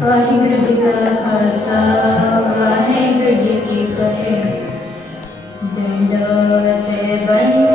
ਵਾਹਿਗੁਰੂ ਜੀ ਕਾ ਖਾਲਸਾ ਵਾਹਿਗੁਰੂ ਜੀ ਕੀ ਫਤਿਹ ਦੰਡੋਤ ਬੰਦ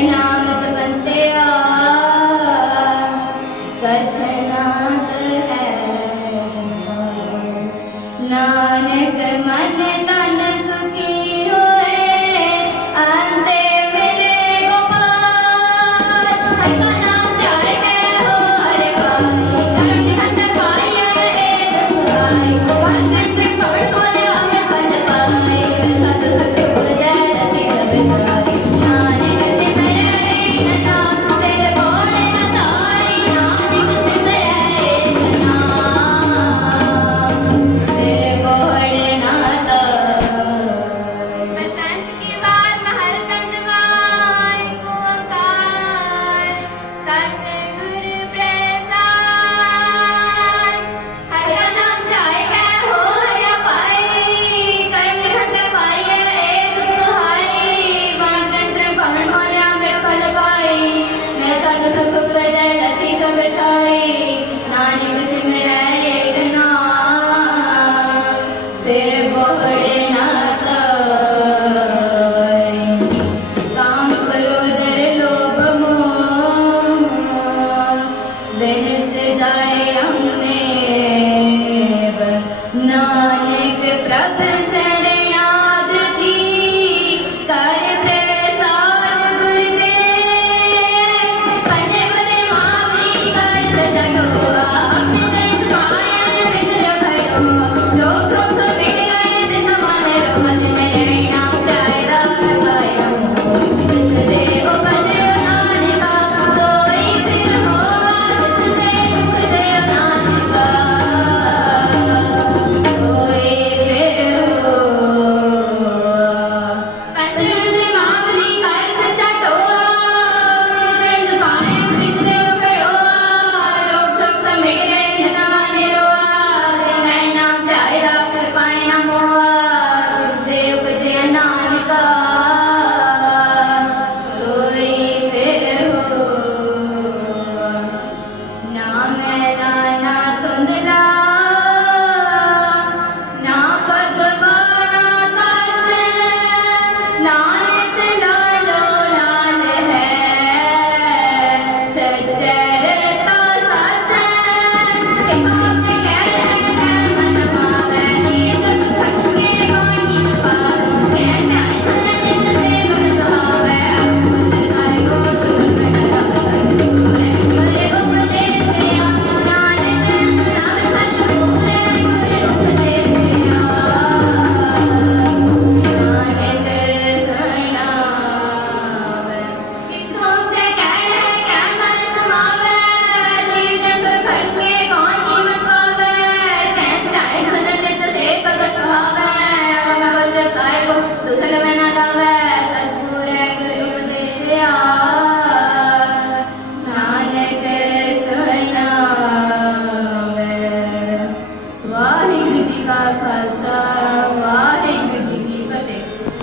and um,